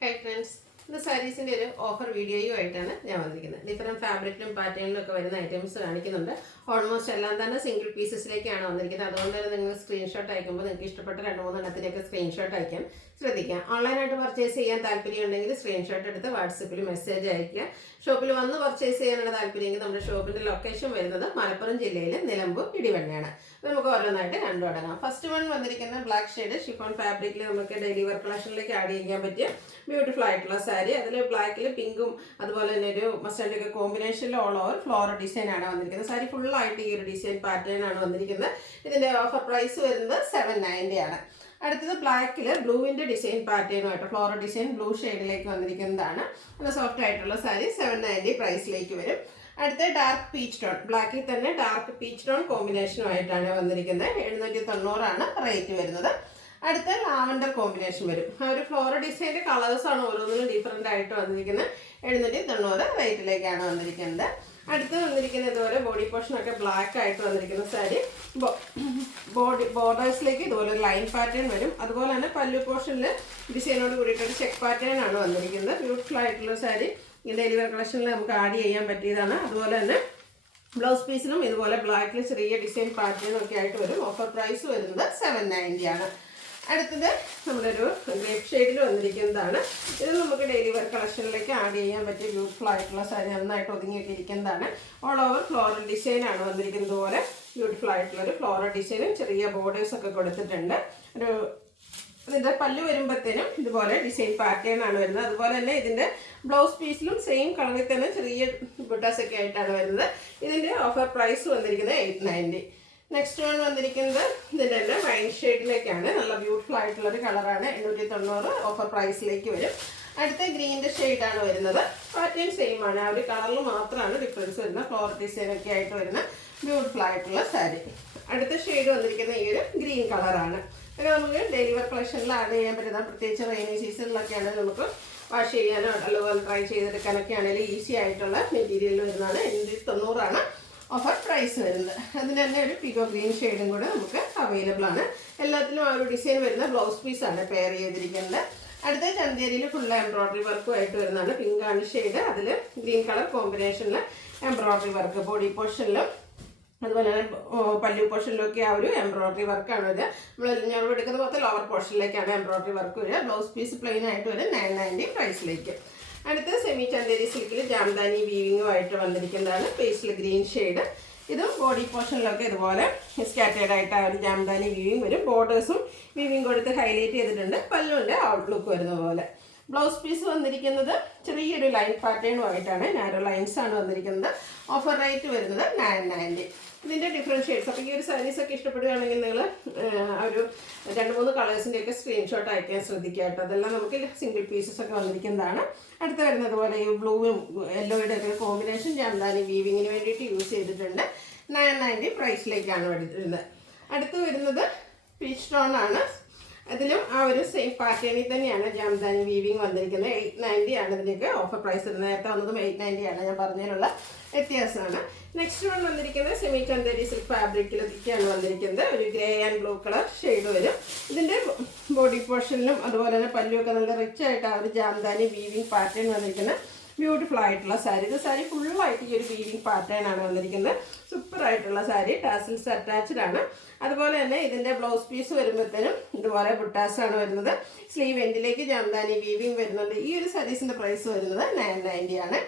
Hi friends, this sarees in offer video ഞാൻ വന്നിരിക്കുന്നത്. Different ഫാബ്രിക്കിലും പാറ്റേണിലും ഒക്കെ വരുന്ന ഐറ്റംസ് കാണിക്കുന്നുണ്ട്. ഓൾമോസ്റ്റ് എല്ലാം തന്നെ സിംഗിൾ പീസസിലേക്കാണ് വന്നിരിക്കുന്നത്. അതുകൊണ്ട് തന്നെ നിങ്ങൾ സ്ക്രീൻഷോട്ട് അയക്കുമ്പോൾ നിങ്ങൾക്ക് ഇഷ്ടപ്പെട്ട 2-3 എണ്ണത്തിലേക്ക് സ്ക്രീൻഷോട്ട് അയക്കാൻ ശ്രദ്ധിക്കുക. ഓൺലൈനായിട്ട് പർച്ചേസ് ചെയ്യാൻ താല്പര്യമുണ്ടെങ്കിൽ സ്ക്രീൻഷോട്ട് എടുത്ത് വാട്സപ്പിൽ മെസ്സേജ് അയക്കുക. ഷോപ്പിൽ വന്ന് പർച്ചേസ് ചെയ്യാനുള്ള താല്പര്യമെങ്കിൽ നമ്മുടെ ഷോപ്പിന്റെ ലൊക്കേഷൻ വരുന്നത് മലപ്പുറം ജില്ലയിലെ നിലമ്പൂർ ഇടിവണ്ണയാണ്. നമുക്ക് ഓരോന്നായിട്ട് കണ്ടു തുടങ്ങാം. ഫസ്റ്റ് വൺ വന്നിരിക്കുന്ന ബ്ലാക്ക് ഷെയ്ഡ് ഷിഫോൺ ഫാബ്രിക്കിൽ നമുക്ക് ഡെയിലി വെയർ കളക്ഷനിലേക്ക് ആഡ് ചെയ്യാൻ പറ്റിയ ബ്യൂട്ടിഫുൾ ആയിട്ടുള്ള സാരി. അതിൽ ബ്ലാക്കിൽ പിങ്കും അതുപോലെ തന്നെ ഒരു മസ്റ്റാർഡ് ഒക്കെ കോമ്പിനേഷനിൽ ഓൾ ഓവർ ഫ്ലോറൽ ഡിസൈൻ ആണ് വന്നിരിക്കുന്നത്. സാരി ഫുള്ളായിട്ട് ഈ ഒരു ഡിസൈൻ പാറ്റേൺ ആണ് വന്നിരിക്കുന്നത്. ഇതിന്റെ ഓഫർ പ്രൈസ് വരുന്നത് 790 ആണ്. അടുത്തത് ബ്ലാക്കിൽ ബ്ലൂവിന്റെ ഡിസൈൻ പാറ്റേണുമായിട്ട് ഫ്ലോറൽ ഡിസൈൻ ബ്ലൂ ഷെയ്ഡിലേക്ക് വന്നിരിക്കുന്നതാണ്. നല്ല സോഫ്റ്റ് ആയിട്ടുള്ള സാരി 790 പ്രൈസിലേക്ക് വരും. അടുത്ത ഡാർക്ക് പീച്ച് ടോൺ, ബ്ലാക്കിൽ തന്നെ ഡാർക്ക് പീച്ച് ടോൺ കോമ്പിനേഷനുമായിട്ടാണ് വന്നിരിക്കുന്നത്. 790 ആണ് റേറ്റ് വരുന്നത്. അടുത്ത ലാവൻഡർ കോമ്പിനേഷൻ വരും. ആ ഒരു ഫ്ലോറൽ ഡിസൈൻ്റെ കളേഴ്സാണ് ഓരോന്നിനും ഡിഫറെൻ്റ് ആയിട്ട് വന്നിരിക്കുന്നത്. 790 റേറ്റിലേക്കാണ് വന്നിരിക്കുന്നത്. അടുത്ത് വന്നിരിക്കുന്നത് ഇതുപോലെ ബോഡി പോർഷനൊക്കെ ബ്ലാക്ക് ആയിട്ട് വന്നിരിക്കുന്ന സാരി. ബോർഡേഴ്സിലേക്ക് ഇതുപോലെ ലൈൻ പാറ്റേൺ വരും. അതുപോലെ തന്നെ പല്ലു പോർഷനിൽ ഡിസൈനോട് കൂടിയിട്ടൊരു ചെക്ക് പാറ്റേൺ ആണ് വന്നിരിക്കുന്നത്. ബ്യൂട്ടിഫുൾ ആയിട്ടുള്ള സാരി ഡെയിലി വെയർ കളക്ഷനിൽ നമുക്ക് ആഡ് ചെയ്യാൻ പറ്റിയതാണ്. അതുപോലെ തന്നെ ബ്ലൗസ് പീസിലും ഇതുപോലെ ബ്ലാക്കിൽ ചെറിയ ഡിസൈൻ പാറ്റേണും ഒക്കെ ആയിട്ട് വരും. ഓഫർ പ്രൈസ് വരുന്നത് 790 ആണ്. അടുത്തത് നമ്മളൊരു ഗ്രേപ്പ് ഷെയ്ഡിൽ വന്നിരിക്കുന്നതാണ്. ഇത് നമുക്ക് ഡെയിലി വെയർ കളക്ഷനിലേക്ക് ആഡ് ചെയ്യാൻ പറ്റിയ ബ്യൂട്ടിഫുൾ ആയിട്ടുള്ള സാരി, നന്നായിട്ട് ഒതുങ്ങിയൊക്കെ ഇരിക്കുന്നതാണ്. ഓൾ ഓവർ ഫ്ലോറൽ ഡിസൈൻ ആണ് വന്നിരിക്കുന്നത്. പോലെ ബ്യൂട്ടിഫുൾ ആയിട്ടുള്ള ഒരു ഫ്ലോറൽ ഡിസൈനും ചെറിയ ബോർഡേഴ്സ് ഒക്കെ കൊടുത്തിട്ടുണ്ട്. ഒരു ഇതിൻ്റെ പല്ല് വരുമ്പോഴത്തേനും ഇതുപോലെ ഡിസൈൻ പാറ്റേൺ ആണ് വരുന്നത്. അതുപോലെ തന്നെ ഇതിൻ്റെ ബ്ലൗസ് പീസിലും സെയിം കളറിൽ തന്നെ ചെറിയ ബുട്ടാസ് ഒക്കെ ആയിട്ടാണ് വരുന്നത്. ഇതിൻ്റെ ഓഫർ പ്രൈസ് വന്നിരിക്കുന്നത് 890. നെക്സ്റ്റ് വൺ വന്നിരിക്കുന്നത് ഇതിൻ്റെ തന്നെ വൈൻ ഷെയ്ഡിലേക്കാണ്. നല്ല ബ്യൂട്ടിഫുൾ ആയിട്ടുള്ളൊരു കളറാണ്. 890 ഓഫർ പ്രൈസിലേക്ക് വരും. അടുത്ത ഗ്രീനിൻ്റെ ഷെയ്ഡാണ് വരുന്നത്. പാറ്റേൺ സെയിം ആണ്, ആ ഒരു കളറിൽ മാത്രമാണ് ഡിഫറൻസ് വരുന്നത്. ഫ്ലോർ ഡിസൈൻ ഒക്കെ ആയിട്ട് വരുന്ന ബ്യൂട്ടിഫുൾ ആയിട്ടുള്ള സാരി. അടുത്ത ഷെയ്ഡ് വന്നിരിക്കുന്ന ഈ ഒരു ഗ്രീൻ കളറാണ്. ഇതൊക്കെ നമുക്ക് ഡെയിലി വെയർ കളക്ഷനിൽ ആഡ് ചെയ്യാൻ പറ്റുന്ന, പ്രത്യേകിച്ച് റെയിനി സീസണിലൊക്കെയാണ് നമുക്ക് വാഷ് ചെയ്യാനോ അതുപോലെ ട്രൈ ചെയ്തെടുക്കാനൊക്കെ ആണെങ്കിൽ ഈസി ആയിട്ടുള്ള മെറ്റീരിയൽ വരുന്നതാണ്. 890 ആണ് ഓഫർ പ്രൈസ് വരുന്നത്. അതിന് തന്നെ ഒരു പിഗോ ഗ്രീൻ ഷെയ്ഡും കൂടെ നമുക്ക് അവൈലബിൾ ആണ്. എല്ലാത്തിലും ആ ഒരു ഡിസൈൻ വരുന്ന ബ്ലൗസ് പീസാണ് പെയർ ചെയ്തിരിക്കുന്നത്. അടുത്ത ചന്തേരിയിൽ ഫുൾ എംബ്രോയിഡറി വർക്കുമായിട്ട് വരുന്നതാണ്. പിങ്കാണ് ഷെയ്ഡ്, അതിൽ ഗ്രീൻ കളർ കോമ്പിനേഷനിൽ എംബ്രോയിഡറി വർക്ക് ബോഡി പോർഷനിലും അതുപോലെ തന്നെ പല്ലു പോർഷനിലൊക്കെ ആ ഒരു എംബ്രോയിഡറി വർക്കാണ് വരിക. നമ്മൾ ഞങ്ങൾ എടുക്കുന്ന പോലത്തെ ലോവർ പോർഷനിലേക്കാണ് എംബ്രോയിഡറി വർക്ക് വരിക. ബ്ലൗസ് പീസ് പ്ലെയിൻ ആയിട്ട് വരും 990 പ്രൈസിലേക്ക്. അടുത്ത സെമി ചന്തേരി സിൽക്കിൽ ജാംദാനി വീവിങ്ങുമായിട്ട് വന്നിരിക്കുന്നതാണ്. പേസ്റ്റിൽ ഗ്രീൻ ഷെയ്ഡ്. ഇതും ബോഡി പോർഷനിലൊക്കെ ഇതുപോലെ സ്കാറ്റേഡ് ആയിട്ട് ആ ഒരു ജാംദാനി വീവിങ് വരും. ബോർഡേഴ്സും വീവിങ് കൊടുത്ത് ഹൈലൈറ്റ് ചെയ്തിട്ടുണ്ട്. പല്ലുവിൻ്റെ ഔട്ട്ലുക്ക് വരുന്ന പോലെ. ബ്ലൗസ് പീസ് വന്നിരിക്കുന്നത് ചെറിയൊരു ലൈൻ പാറ്റേണുമായിട്ടാണ്, നാരോ ലൈൻസ് ആണ് വന്നിരിക്കുന്നത്. ഓഫർ റേറ്റ് വരുന്നത് 990. ഇതിൻ്റെ ഡിഫറെൻറ്റ് ഷെയ്ഡ്സ്. അപ്പോൾ ഈ ഒരു സാരീസൊക്കെ ഇഷ്ടപ്പെടുകയാണെങ്കിൽ നിങ്ങൾ ഒരു 2-3 കളേഴ്സിൻ്റെയൊക്കെ സ്ക്രീൻഷോട്ട് അയക്കാൻ ശ്രദ്ധിക്കുക കേട്ടോ. അതെല്ലാം നമുക്ക് സിംഗിൾ പീസസ് ഒക്കെ വന്നിരിക്കുന്നതാണ്. അടുത്ത് വരുന്നത് പോലെ ഈ ബ്ലൂവും യെല്ലോയുടെ ഒക്കെ കോമ്പിനേഷൻ ജാംദാനി വീവിങ്ങിന് വേണ്ടിയിട്ട് യൂസ് ചെയ്തിട്ടുണ്ട്. 990 പ്രൈസിലേക്കാണ് വരുന്നത്. അടുത്ത് വരുന്നത് പീച്ച് ടോൺ ആണ്. അതിലും ആ ഒരു സെയിം പാറ്റേണിൽ തന്നെയാണ് ജാംദാനി വീവിങ് വന്നിരിക്കുന്നത്. 890 ആണ് ഇതിലേക്ക് ഓഫർ പ്രൈസ് വരുന്നത്. നേരത്തെ വന്നതും 890 ആണ്, ഞാൻ പറഞ്ഞതിനുള്ള വ്യത്യാസമാണ്. നെക്സ്റ്റ് വൺ വന്നിരിക്കുന്നത് സെമി ചന്തേരി സിൽക്ക് ഫാബ്രിക്കിലൊക്കെയാണ് വന്നിരിക്കുന്നത്. ഒരു grey and blue colour shade വരും. ഇതിൻ്റെ ബോഡി പോർഷനിലും അതുപോലെ തന്നെ പല്ലുമൊക്കെ നല്ല റിച്ച് ആയിട്ട് ആ ഒരു ജാംദാനി വീവിങ് പാറ്റേൺ വന്നിരിക്കുന്ന ബ്യൂട്ടിഫുൾ ആയിട്ടുള്ള സാരി. ഇത് സാരി ഫുള്ളായിട്ട് ഈ ഒരു വീവിങ് പാറ്റേൺ ആണ് വന്നിരിക്കുന്നത്. സൂപ്പർ ആയിട്ടുള്ള സാരി. ടാസിൽസ് അറ്റാച്ച്ഡ് ആണ്. അതുപോലെ തന്നെ ഇതിൻ്റെ ബ്ലൗസ് പീസ് വരുമ്പോഴത്തേനും ഇതുപോലെ ബുട്ടാസാണ് വരുന്നത്. സ്ലീവ് എൻഡിലേക്ക് ജാംദാനി വീവിങ് വരുന്നുണ്ട്. ഈ ഒരു സാരീസിൻ്റെ പ്രൈസ് വരുന്നത് 990 ആണ്.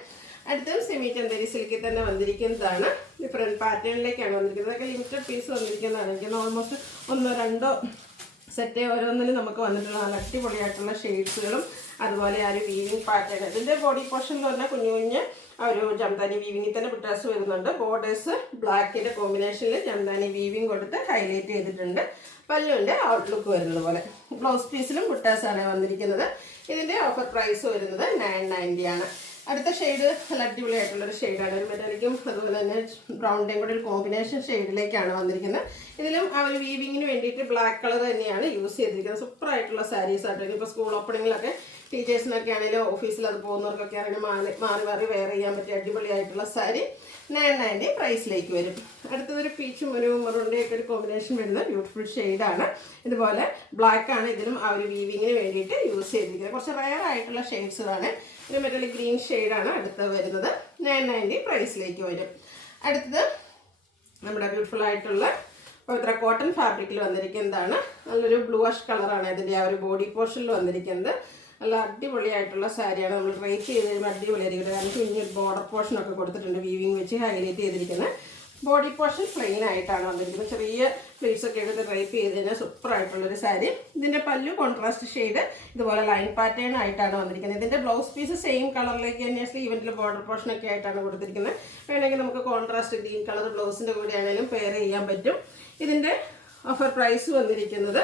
അടുത്തത് സെമി ചന്തേരി സിൽക്കിൽ തന്നെ വന്നിരിക്കുന്നതാണ്. ഡിഫറെൻറ്റ് പാറ്റേണിലേക്കാണ് വന്നിരിക്കുന്നത്. അതൊക്കെ ലിമിറ്റഡ് പീസ് വന്നിരിക്കുന്നതാണ്. എനിക്ക് ഓൾമോസ്റ്റ് 1-2 സെറ്റ് ഓരോന്നിനും നമുക്ക് വന്നിട്ടുള്ള നല്ല അടിപൊളിയായിട്ടുള്ള ഷെയ്ഡ്സുകളും അതുപോലെ ആ ഒരു വീവിങ് പാറ്റേൺ. ഇതിൻ്റെ ബോഡി പോർഷനിൽ പറഞ്ഞാൽ കുഞ്ഞു കുഞ്ഞ് ആ ഒരു ജംദാനി വീവിങ്ങിൽ തന്നെ ബുട്ടാസ് വരുന്നുണ്ട്. ബോർഡേഴ്സ് ബ്ലാക്കിൻ്റെ കോമ്പിനേഷനിൽ ജംദാനി വീവിങ് കൊടുത്ത് ഹൈലൈറ്റ് ചെയ്തിട്ടുണ്ട്. പല്ലുവിൻ്റെ ഔട്ട്ലുക്ക് വരുന്നത് പോലെ. ബ്ലൗസ് പീസിലും ബുട്ടാസാണ് വന്നിരിക്കുന്നത്. ഇതിൻ്റെ ഓഫർ പ്രൈസ് വരുന്നത് 990 ആണ്. അടുത്ത ഷെയ്ഡ് നല്ല അടിപൊളിയായിട്ടുള്ളൊരു ഷെയ്ഡാണ്. ഒരു മെറ്റാലിക്കും അതുപോലെ തന്നെ ബ്രൗണിൻ്റെയും കൂടെ ഒരു കോമ്പിനേഷൻ ഷെയ്ഡിലേക്കാണ് വന്നിരിക്കുന്നത്. ഇതിലും ആ ഒരു വീവിങ്ങിന് വേണ്ടിയിട്ട് ബ്ലാക്ക് കളർ തന്നെയാണ് യൂസ് ചെയ്തിരിക്കുന്നത്. സൂപ്പറായിട്ടുള്ള സാരീസ് ആയിട്ട്. ഇപ്പോൾ സ്കൂൾ ഓപ്പണിങ്ങിലൊക്കെ ടീച്ചേഴ്സിനൊക്കെ ആണെങ്കിലും ഓഫീസിൽ അത് പോകുന്നവർക്കൊക്കെ ആണെങ്കിലും മാറി മാറി വെയർ ചെയ്യാൻ പറ്റിയ അടിപൊളിയായിട്ടുള്ള സാരി 990 പ്രൈസിലേക്ക് വരും. അടുത്തതൊരു പീച്ചും ഒരു മെറൂണിൻ്റെയൊക്കെ ഒരു കോമ്പിനേഷൻ വരുന്ന ബ്യൂട്ടിഫുൾ ഷെയ്ഡാണ്. ഇതുപോലെ ബ്ലാക്ക് ആണ് ഇതിലും ആ ഒരു വീവിങ്ങിന് വേണ്ടിയിട്ട് യൂസ് ചെയ്തിരിക്കുന്നത്. കുറച്ച് റയർ ആയിട്ടുള്ള ഷെയ്ഡ്സുകളാണ്. ഒരു മെറ്റാലിക് ഗ്രീൻ ഷെയ്ഡാണ് അടുത്ത് വരുന്നത്. 990 പ്രൈസിലേക്ക് വരും. അടുത്തത് നമ്മുടെ ബ്യൂട്ടിഫുൾ ആയിട്ടുള്ള പവിത്ര കോട്ടൺ ഫാബ്രിക്കിൽ വന്നിരിക്കുന്നതാണ്. നല്ലൊരു ബ്ലൂഷ് കളറാണ് ഇതിൻ്റെ ആ ഒരു ബോഡി പോർഷനിൽ വന്നിരിക്കുന്നത്. നല്ല അടിപൊളിയായിട്ടുള്ള സാരിയാണ്. നമ്മൾ ഡ്രേപ്പ് ചെയ്ത് കഴിയുമ്പോൾ അടിപൊളിയായിരിക്കും. കാരണം കുഞ്ഞൊരു ബോർഡർ പോർഷനൊക്കെ കൊടുത്തിട്ടുണ്ട്, വീവിങ് വെച്ച് ഹൈലൈറ്റ് ചെയ്തിരിക്കുന്നത്. ബോഡി പോർഷൻ പ്ലെയിൻ ആയിട്ടാണ് വന്നിരിക്കുന്നത്. ചെറിയ പ്ലേറ്റ്സ് ഒക്കെ എടുത്ത് ഡ്രൈപ്പ് ചെയ്ത് കഴിഞ്ഞാൽ സൂപ്പർ ആയിട്ടുള്ളൊരു സാരി. ഇതിൻ്റെ പല്ലു കോൺട്രാസ്റ്റ് ഷെയ്ഡ് ഇതുപോലെ ലൈൻ പാറ്റേൺ ആയിട്ടാണ് വന്നിരിക്കുന്നത്. ഇതിൻ്റെ ബ്ലൗസ് പീസ് സെയിം കളറിലേക്ക് തന്നെ സ്ലീവിൻ്റെ ബോർഡർ പോർഷൻ ഒക്കെ ആയിട്ടാണ് കൊടുത്തിരിക്കുന്നത്. വേണമെങ്കിൽ നമുക്ക് കോൺട്രാസ്റ്റ് ഗ്രീൻ കളർ ബ്ലൗസിൻ്റെ കൂടെ ആണെങ്കിലും പെയർ ചെയ്യാൻ പറ്റും. ഇതിൻ്റെ ഓഫർ പ്രൈസ് വന്നിരിക്കുന്നത്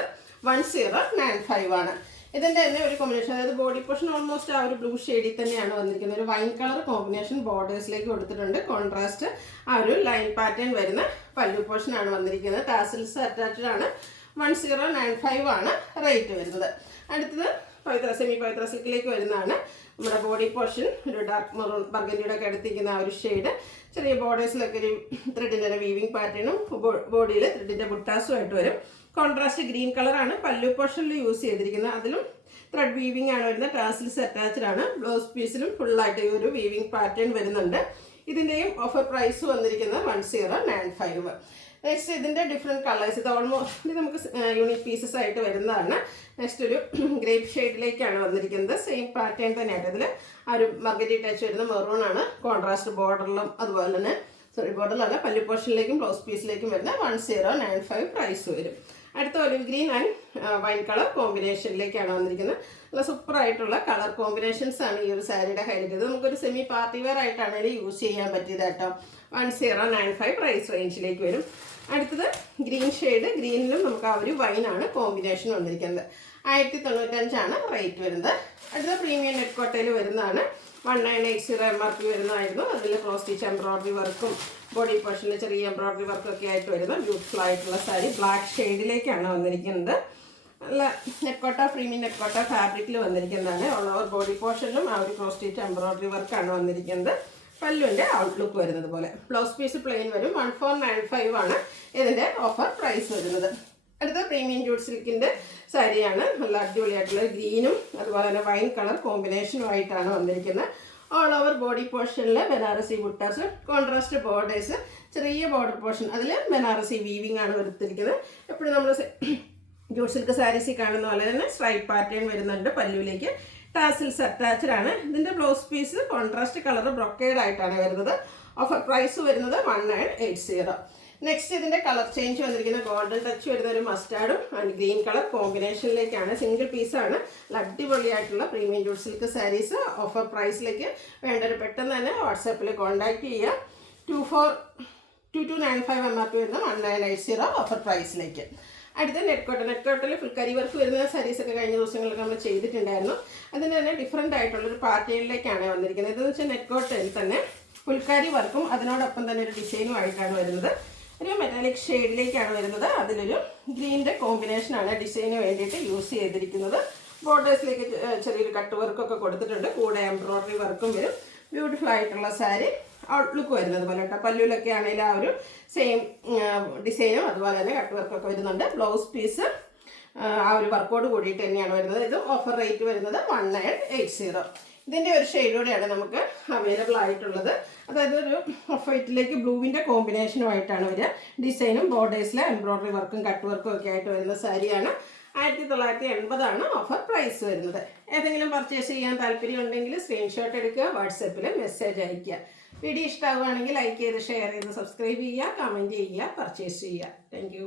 1095 ആണ്. ഇതിൻ്റെ തന്നെ ഒരു കോമ്പിനേഷൻ, അതായത് ബോഡി പോർഷൻ ഓൾമോസ്റ്റ് ആ ഒരു ബ്ലൂ ഷെയ്ഡിൽ തന്നെയാണ് വന്നിരിക്കുന്നത്. ഒരു വൈൻ കളർ കോമ്പിനേഷൻ ബോർഡേഴ്സിലേക്ക് കൊടുത്തിട്ടുണ്ട്. കോൺട്രാസ്റ്റ് ആ ഒരു ലൈൻ പാറ്റേൺ വരുന്ന പല്ലു പോർഷനാണ് വന്നിരിക്കുന്നത്. ടാസിൽസ് അറ്റാച്ച്ഡ് ആണ്. 1095 ആണ് റേറ്റ് വരുന്നത്. അടുത്തത് സെമി പവിത്ര സിൽക്കിലേക്ക് വരുന്നതാണ്. നമ്മുടെ ബോഡി പോർഷൻ ഒരു ഡാർക്ക് മെറൂൺ ബർഗൻഡിയുടെ ഒക്കെ എടുത്തിരിക്കുന്ന ആ ഒരു ഷെയ്ഡ്. ചെറിയ ബോർഡേഴ്സിലൊക്കെ ഒരു ത്രെഡിൻ്റെ വീവിങ് പാറ്റേണും ബോഡിയിൽ ത്രെഡിൻ്റെ ബുട്ടാസും ആയിട്ട് വരും. കോൺട്രാസ്റ്റ് ഗ്രീൻ കളറാണ് പല്ലു പോർഷനിൽ യൂസ് ചെയ്തിരിക്കുന്നത്. അതിലും ത്രെഡ് വീവിംഗ് ആണ് വരുന്നത്. ടാസിൽസ് അറ്റാച്ച്ഡ് ആണ്. ബ്ലൗസ് പീസിലും ഫുള്ളായിട്ട് ഈ ഒരു വീവിംഗ് പാറ്റേൺ വരുന്നുണ്ട്. ഇതിൻ്റെയും ഓഫർ പ്രൈസ് വന്നിരിക്കുന്നത് 1095. നെക്സ്റ്റ് ഇതിൻ്റെ ഡിഫറെൻറ്റ് കളേഴ്സ്. ഇത് ഓൾമോസ്റ്റ് നമുക്ക് യൂണിക് പീസസ് ആയിട്ട് വരുന്നതാണ്. നെക്സ്റ്റ് ഒരു ഗ്രേപ്പ് ഷെയ്ഡിലേക്കാണ് വന്നിരിക്കുന്നത്. സെയിം പാറ്റേൺ തന്നെയായിട്ട് ഇതിൽ ആ ഒരു മർഗരി ടച്ച് വരുന്ന മെറൂൺ ആണ്. കോൺട്രാസ്റ്റ് ബോർഡറിലും അതുപോലെ തന്നെ ബോർഡറിലല്ല പല്ലു പോർഷനിലേക്കും ബ്ലൗസ് പീസിലേക്കും വരുന്ന 1095 പ്രൈസ് വരും. അടുത്ത olive green and wine colour കോമ്പിനേഷനിലേക്കാണ് വന്നിരിക്കുന്നത്. നല്ല സൂപ്പറായിട്ടുള്ള കളർ കോമ്പിനേഷൻസ് ആണ് ഈ ഒരു സാരിയുടെ ഹൈലൈറ്റ്. ഇത് നമുക്കൊരു സെമി പാർട്ടി വെയർ ആയിട്ടാണ് യൂസ് ചെയ്യാൻ പറ്റിയത് കേട്ടോ. 1095 പ്രൈസ് റേഞ്ചിലേക്ക് വരും. അടുത്തത് ഗ്രീൻ ഷെയ്ഡ്. ഗ്രീനിലും നമുക്ക് ആ ഒരു വൈനാണ് കോമ്പിനേഷൻ വന്നിരിക്കുന്നത്. 1095 ആണ് റേറ്റ് വരുന്നത്. അടുത്ത പ്രീമിയം നെറ്റ് കോട്ടയിൽ വരുന്നതാണ്. 1980 MRP വരുന്നതായിരുന്നു. അതിൽ ക്രോസ് സ്റ്റിച്ച് എംബ്രോയിഡറി വർക്കും ബോഡി പോർഷനിൽ ചെറിയ എംബ്രോയിഡറി വർക്കൊക്കെ ആയിട്ട് വരുന്ന ബ്യൂട്ടിഫുൾ ആയിട്ടുള്ള സാരി. ബ്ലാക്ക് ഷെയ്ഡിലേക്കാണ് വന്നിരിക്കുന്നത്. നല്ല നെറ്റ്കോട്ട പ്രീമിയം നെറ്റ്കോട്ട ഫാബ്രിക്കിൽ വന്നിരിക്കുന്നതാണ്. ഓൾ ഓവർ ബോഡി പോർഷനിലും ആ ഒരു ക്രോസ് സ്റ്റിച്ച് എംബ്രോയിഡറി വർക്കാണ് വന്നിരിക്കുന്നത്. പല്ലുവിൻ്റെ ഔട്ട്ലുക്ക് വരുന്നത് പോലെ. ബ്ലൗസ് പീസ് പ്ലെയിൻ വരും. 1495 ആണ് ഇതിൻ്റെ ഓഫർ പ്രൈസ് വരുന്നത്. അടുത്ത പ്രീമിയം ജൂട്ട് സിൽക്കിൻ്റെ സാരിയാണ്. നല്ല അടിപൊളിയായിട്ടുള്ള ഗ്രീനും അതുപോലെ തന്നെ വൈൻ കളർ കോമ്പിനേഷനുമായിട്ടാണ് വന്നിരിക്കുന്നത്. ഓൾ ഓവർ ബോഡി പോർഷനിൽ ബനാറസി ബുട്ടാസ്, കോൺട്രാസ്റ്റ് ബോർഡേഴ്സ്, ചെറിയ ബോർഡർ പോർഷൻ അതിൽ ബനാറസി വീവിംഗ് ആണ് വരുത്തിരിക്കുന്നത്. എപ്പോഴും നമ്മൾ ജൂട്ട് സിൽക്ക് സാരീസിൽ കാണുന്ന പോലെ തന്നെ സ്ട്രൈപ്പ് പാറ്റേൺ വരുന്നുണ്ട്. പല്ലുവിലേക്ക് ടാസിൽസ് അറ്റാച്ച്ഡ് ആണ്. ഇതിൻ്റെ blouse piece contrast colour brocade ആയിട്ടാണ് വരുന്നത്. ഓഫർ പ്രൈസ് വരുന്നത് 1980. നെക്സ്റ്റ് ഇതിൻ്റെ കളർ ചേഞ്ച് വന്നിരിക്കുന്നത് ഗോൾഡൻ ടച്ച് വരുന്ന ഒരു മസ്റ്റാർഡും ആൻഡ് ഗ്രീൻ കളർ കോമ്പിനേഷനിലേക്കാണ്. സിംഗിൾ പീസാണ്. അടിപൊളിയായിട്ടുള്ള premium jute silk sarees offer പ്രൈസിലേക്ക് വേണ്ടവർ പെട്ടെന്ന് തന്നെ വാട്സാപ്പിൽ കോൺടാക്ട് ചെയ്യുക. 2295 MRP വരുന്ന 1980 ഓഫർ പ്രൈസിലേക്ക്. അടുത്ത നെറ്റ് കോട്ടയിൽ ഫുൾക്കരി വർക്ക് വരുന്ന സാരീസൊക്കെ കഴിഞ്ഞ ദിവസങ്ങളിലൊക്കെ നമ്മൾ ചെയ്തിട്ടുണ്ടായിരുന്നു. അതിന് തന്നെ ഡിഫറെൻ്റ് ആയിട്ടുള്ളൊരു പാറ്റേണിലേക്കാണ് വന്നിരിക്കുന്നത്. ഇതെന്ന് വെച്ചാൽ നെറ്റ് കോട്ടയിൽ തന്നെ ഫുൾക്കരി വർക്കും അതിനോടൊപ്പം തന്നെ ഒരു ഡിസൈനും ആയിട്ടാണ് വരുന്നത്. ഒരു മെറ്റാലിക് ഷെയ്ഡിലേക്കാണ് വരുന്നത്. അതിലൊരു ഗ്രീനിൻ്റെ കോമ്പിനേഷനാണ് ഡിസൈന് വേണ്ടിയിട്ട് യൂസ് ചെയ്തിരിക്കുന്നത്. ബോർഡേഴ്സിലേക്ക് ചെറിയൊരു കട്ട് വർക്കൊക്കെ കൊടുത്തിട്ടുണ്ട്. കൂടെ എംബ്രോയിഡറി വർക്കും വരും. ബ്യൂട്ടിഫുൾ ആയിട്ടുള്ള സാരി. ഔട്ട്ലുക്ക് വരുന്നത് പോലെ കേട്ടോ. പല്ലുവിലൊക്കെ ആണെങ്കിൽ ആ ഒരു സെയിം ഡിസൈനും അതുപോലെ തന്നെ കട്ട് വർക്കൊക്കെ വരുന്നുണ്ട്. ബ്ലൗസ് പീസ് ആ ഒരു വർക്കോട് കൂടിയിട്ട് തന്നെയാണ് വരുന്നത്. ഇത് ഓഫർ റേറ്റ് വരുന്നത് 1980. ഇതിൻ്റെ ഒരു ഷെയ്ഡോടെയാണ് നമുക്ക് അവൈലബിൾ ആയിട്ടുള്ളത്. അതായത് ഒരു ഓഫ് വൈറ്റിലേക്ക് ബ്ലൂവിൻ്റെ കോമ്പിനേഷനുമായിട്ടാണ് വരിക. ഡിസൈനും ബോർഡേഴ്സിലെ എംബ്രോയിഡറി വർക്കും കട്ട് വർക്കും ഒക്കെ ആയിട്ട് വരുന്ന സാരിയാണ്. 1980 ഓഫർ പ്രൈസ് വരുന്നത്. ഏതെങ്കിലും പർച്ചേസ് ചെയ്യാൻ താല്പര്യം ഉണ്ടെങ്കിൽ സ്ക്രീൻഷോട്ട് എടുക്കുക, വാട്സാപ്പിൽ മെസ്സേജ് അയയ്ക്കുക. വീഡിയോ ഇഷ്ടമാവുകയാണെങ്കിൽ ലൈക്ക് ചെയ്ത് ഷെയർ ചെയ്ത് സബ്സ്ക്രൈബ് ചെയ്യുക, കമൻറ്റ് ചെയ്യുക, പർച്ചേസ് ചെയ്യുക. താങ്ക്